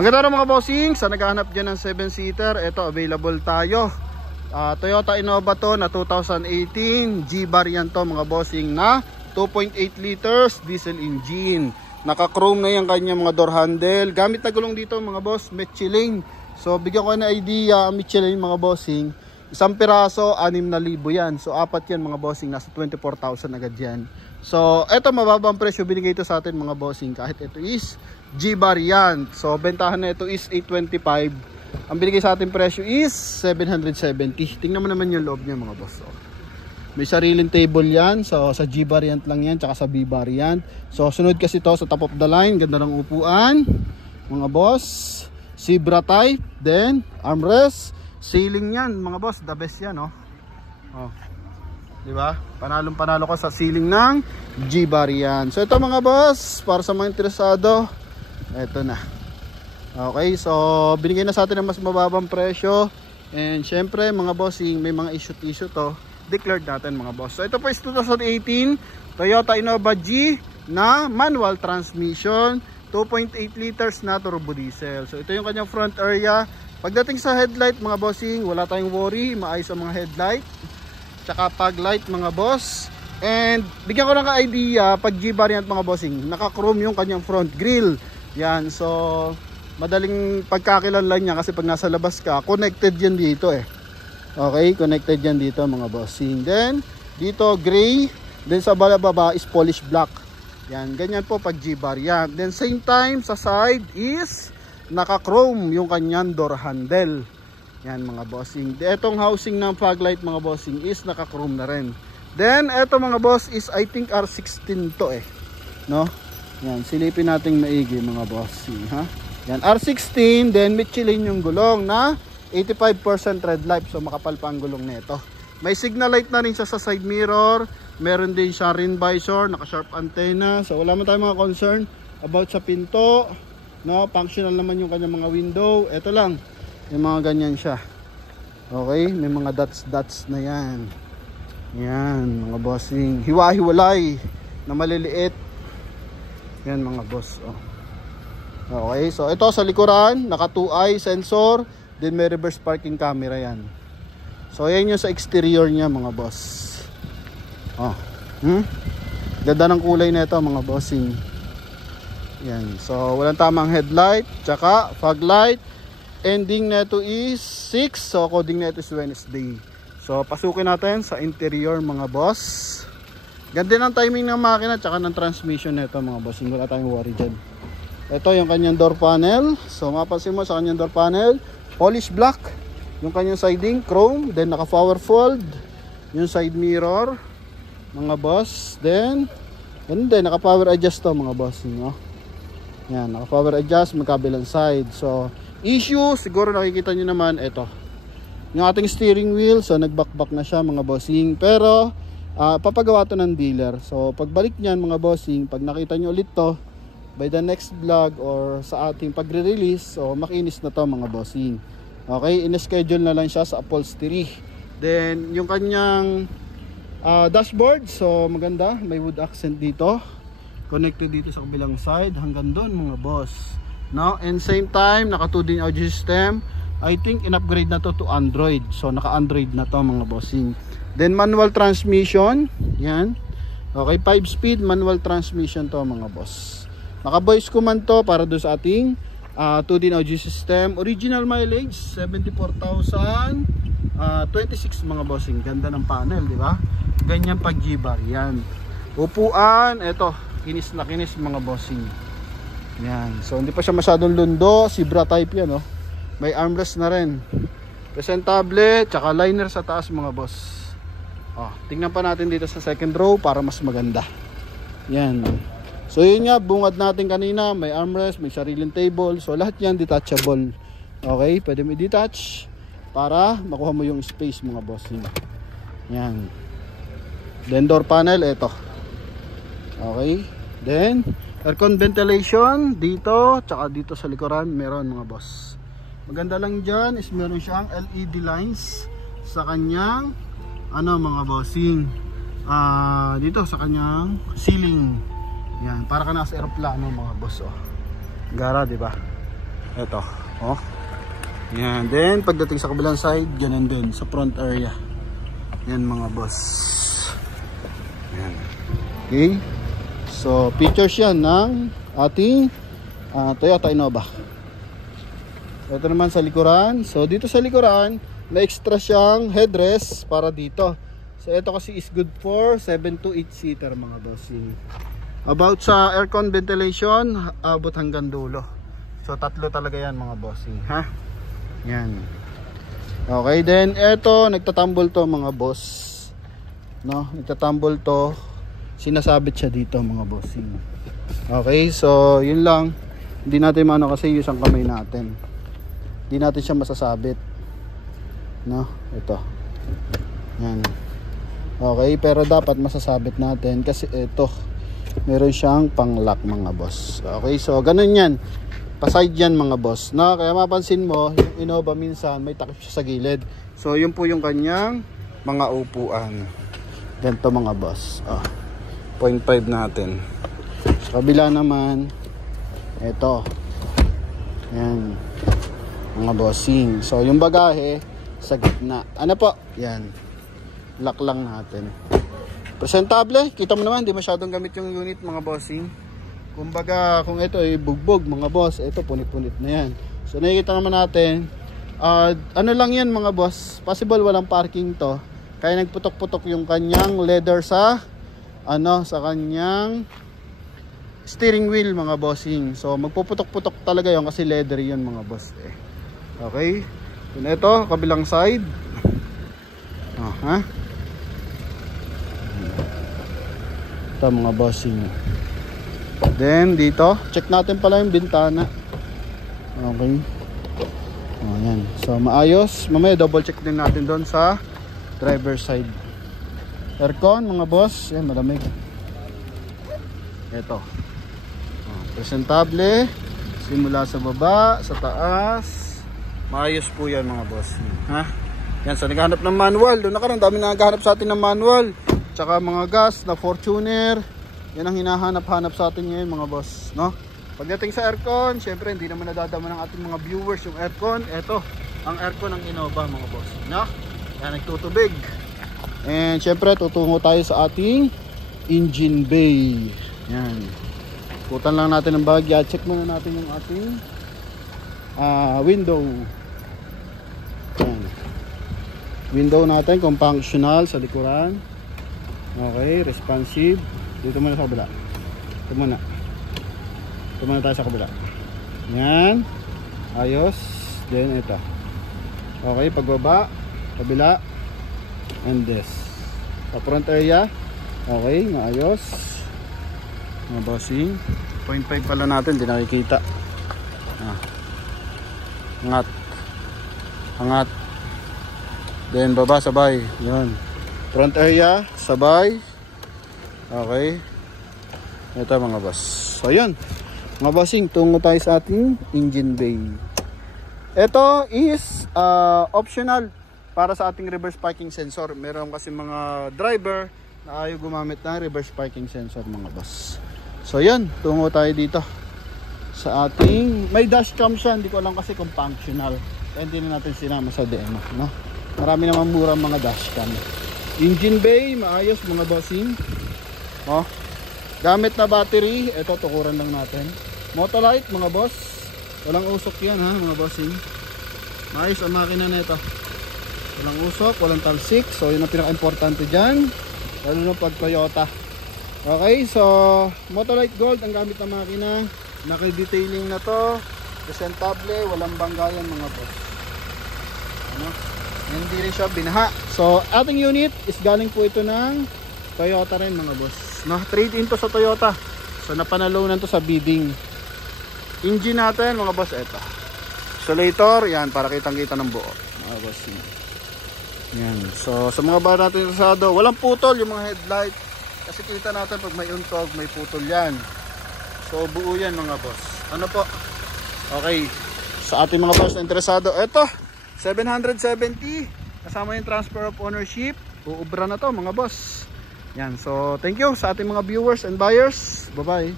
Maganda rin mga bossing, sa naghahanap dyan ng 7-seater, ito available tayo. Toyota Innova to na 2018, G-variant to mga bossing na 2.8 liters diesel engine. Naka-chrome na yung kanya mga door handle. Gamit na gulong dito mga boss, Michelin. So bigyan ko na idea, Michelin mga bossing. Isang piraso, 6,000 yan. So apat yan mga bossing, nasa 24,000 agad yan. So eto mababang presyo binigay ito sa atin mga bossing, kahit ito is G-variant. So bentahan na ito is 825. Ang binigay sa atin presyo is 770. Tingnan mo naman yung loob niya mga boss. So, may sariling table yan. So sa G-variant lang yan, tsaka sa B-variant. So sunod kasi to sa top of the line. Ganda ng upuan mga boss. Zebra type. Then armrest. Ceiling yan mga boss. The best yan oh. Diba? Panalong panalo ko sa ceiling ng G-variant. So ito mga boss, para sa mga interesado, ito na. Okay, so binigay na sa atin ng mas mababang presyo. And syempre mga bossing, may mga issue to. Declared natin mga boss. So ito po is 2018 Toyota Innova G na manual transmission, 2.8 liters na turbo diesel. So ito yung kanyang front area. Pagdating sa headlight mga bossing, wala tayong worry, maayos ang mga headlight. Tsaka pag light mga boss. And bigyan ko ng ka-idea, pag G-variant mga bossing, naka-chrome yung kanyang front grille. Yan, so madaling pagkakilanlan niya kasi pag nasa labas ka, connected yan dito eh. Okay, connected yan dito mga bossing. Then dito gray, then sa baba is polish black. Yan, ganyan po pag G-variant. Then same time sa side is naka-chrome yung kanyang door handle. Yan mga bossing. Etong housing ng fog light mga bossing is naka-chrome na rin. Then eto mga boss is I think R16 to eh. No? Yan, silipin natin maigi mga bossing, ha? Yan, R16, then Michelin yung gulong na 85% red light. So makapal pa ang gulong nito. May signal light na rin siya sa side mirror. Meron din siya rin visor, naka-sharp antenna. So wala man tayong mga concern about sa pinto. No, functional naman yung kanyang mga window. Ito lang. Yung mga ganyan siya. Okay, may mga dots na yan. Yan, mga bossing. Hiwa-hiwalay na maliliit. Yan mga boss. Oh. Okay, so ito sa likuran, naka 2-eye sensor. Then may reverse parking camera yan. So yan yung sa exterior niya mga boss. Oh. Ganda ng kulay na ito mga bossing. Yan, so walang tamang headlight. Tsaka fog light. Ending na ito is 6. So coding na ito is Wednesday. So pasukin natin sa interior mga boss. Ganda ng timing ng makina tsaka ng transmission na ito mga boss. Wala tayong worry dyan. Ito yung kanyang door panel. So mapapansin mo sa kanyang door panel, polish black. Yung kanyang siding, chrome. Then naka power fold. Yung side mirror mga boss. Then naka power adjust to mga boss. Yan, naka power adjust magkabilang side. So issue, siguro nakikita nyo naman, ito yung ating steering wheel. So nagbackback na siya mga bossing. Pero papagawa to ng dealer. So pagbalik nyan mga bossing, pag nakita nyo ulit to by the next vlog or sa ating pagre-release, so makinis na to mga bossing. Okay, in-schedule na lang siya sa upholstery. Then yung kanyang dashboard, so maganda, may wood accent dito, connected dito sa kabilang side hanggang doon mga boss. No, and same time naka 2D audio system. I think in-upgrade na to Android. So naka-Android na to mga bossing. Then manual transmission. Yan. Okay, 5-speed manual transmission to mga boss. Naka-voice command to para do sa ating 2D audio system. Original mileage 74,000 26 mga bossing. Ganda ng panel, di ba? Ganyan pag G-variant. Upuan, eto, kinis na kinis mga bossing. Yan. So hindi pa siya masyadong lundo, Zebra type yan, oh. May armrest na rin. Presentable, tsaka liner sa taas mga boss. Oh, tingnan pa natin dito sa second row para mas maganda. Yan. So yun nga, bungad natin kanina, may armrest, may sariling table. So lahat yan detachable. Okay, pwede mo i-detach para makuha mo yung space mga boss. Yan. Then door panel, eto. Okay. Then aircon ventilation dito, tsaka dito sa likuran meron mga boss. Maganda lang dyan is meron siyang LED lines sa kanyang mga bossing dito sa kanyang ceiling. Yan, para ka nasa eroplano mga boss, oh. Gara, di ba? Ito, oh. Yan, then pagdating sa kabilang side, ganun din sa front area. Yan mga boss. Yan. Okay. So, features yan ng ating Toyota Innova. Ito naman sa likuran. So, dito sa likuran, may extra siyang headrest para dito. So, ito kasi is good for 7 to 8 seater mga bossing. About sa aircon ventilation, abot hanggang dulo. So, tatlo talaga yan mga bossing, ha? Yan. Okay, then ito, nagtatumble to mga boss. No, nagtatumble to. Sinasabit siya dito mga bossing. Okay, so yun lang. Hindi natin maano kasi yung kamay natin. Hindi natin siya masasabit. No, ito. Yan. Okay, pero dapat masasabit natin kasi ito, meron siyang pang-lock mga boss. Okay, so ganun yan. Paside yan mga boss. No, kaya mapansin mo, yung Innova minsan may takip siya sa gilid. So yun po yung kanyang mga upuan. Ganito mga boss. 0.5 natin. Sa kabila naman, ito. Yan. Mga bossing. So, yung bagahe, sa gitna. Ano po? Yan. Lock lang natin. Presentable. Kita mo naman, di masyadong gamit yung unit mga bossing. Kumbaga, kung ito ay bugbog mga boss, ito punit-punit na yan. So, nakikita naman natin, ano lang yan mga boss, possible walang parking to. Kaya nagputok-putok yung kanyang leather sa sa kanyang steering wheel mga bossing. So magpuputok-putok talaga yon kasi leather yon mga boss Okay. Then ito, kabilang side. Ito mga bossing. Then dito, check natin pala yung bintana. Okay. Yan. So maayos. Mamaya double check din natin doon sa driver side. Aircon mga boss, yan malamig. Ito. Presentable. Simula sa baba, sa taas. Maayos po yan mga boss. Ha? Yan, sa naghahanap ng manual. Doon na karon, dami na naghahanap sa atin ng manual. Tsaka mga gas na Fortuner. Yan ang hinahanap-hanap sa atin ngayon mga boss. No? Pagdating sa aircon, syempre hindi naman nadadama ng ating mga viewers yung aircon. Ito, ang aircon ng Innova mga boss. No? Yan, nagtutubig. And syempre tutungo tayo sa ating engine bay. Yan. Putan lang natin ang bagya. Check muna natin yung ating window. Yan. Window natin kung functional sa likuran. Okay, responsive. Dito muna sa kabila. Ito muna tayo sa kabila. Yan. Ayos. Then ito. Okay, pagbaba, kabila. And this sa front area, okay, maayos mga bossing. 0.5 pala natin, di nakikita. Angat then baba sabay, yun. Front area sabay. Okay, ito mga boss. So yun mga bossing, tungo tayo sa ating engine bay. Ito is optional para sa ating reverse parking sensor. Meron kasi mga driver na ayaw gumamit ng reverse parking sensor mga boss. So yan, tungo tayo dito sa ating, may dashcam siya, hindi ko alam kasi kung functional. Kaya hindi na natin sinama sa demo, no? Marami naman murang mga dashcam. Engine bay, maayos mga bossing. Gamit na battery, ito tukuran lang natin. Motolite mga boss, walang usok yan ha mga bossing. Maayos ang makina na ito. Walang usok, walang talsik. So yun ang pinaka-importante dyan, lalo na pag Toyota. Okay, so Motolite Gold ang gamit ng makina. Naki-detailing na to, presentable, walang banggayan mga boss. Hindi rin siya binaha. So ating unit is galing po ito ng Toyota rin mga boss. Trade in to sa Toyota. So napanalunan to sa bidding. Engine natin mga boss, eto. Insulator, yan, para kitang-kita ng buo mga boss. Yan. So sa mga bar natin interesado, walang putol yung mga headlight. Kasi kita natin pag may untog, may putol yan. So buo yan mga boss. Ano po? Okay. Sa ating mga boss na interesado, eto, 770. Kasama yung transfer of ownership. Uubra na to mga boss. Yan. So thank you sa ating mga viewers and buyers. Bye bye.